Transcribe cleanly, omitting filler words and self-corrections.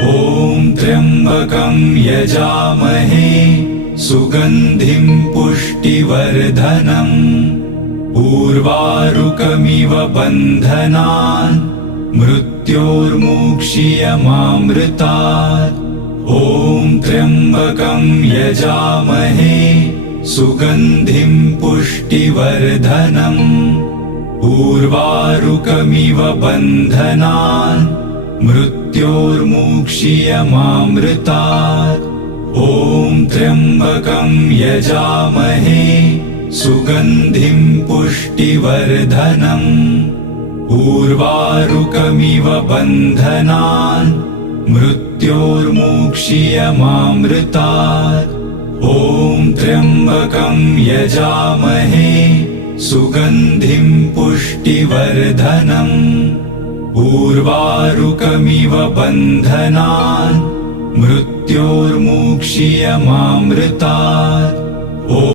ॐ त्र्यम्बकं यजामहे सुगन्धिं पुष्टिवर्धनम् उर्वारुकमिव बन्धनान् मृत्योर्मुक्षीयमामृतात्। ॐ त्र्यम्बकं यजामहे सुगन्धिं पुष्टिवर्धनम् उर्वारुकमिव बन्धनान् मृत्योर्मुक्षीयमामृतात्। ॐ त्र्यम्बकं यजामहे सुगन्धिं पुष्टिवर्धनम् उर्वारुकमिव बन्धनान् मृत्योर्मुक्षीयमामृतात्। ॐ त्र्यम्बकं यजामहे सुगन्धिं पुष्टिवर्धनम् उर्वारुकमिव बन्धनान् मृत्योर्मुक्षीयमामृतात्।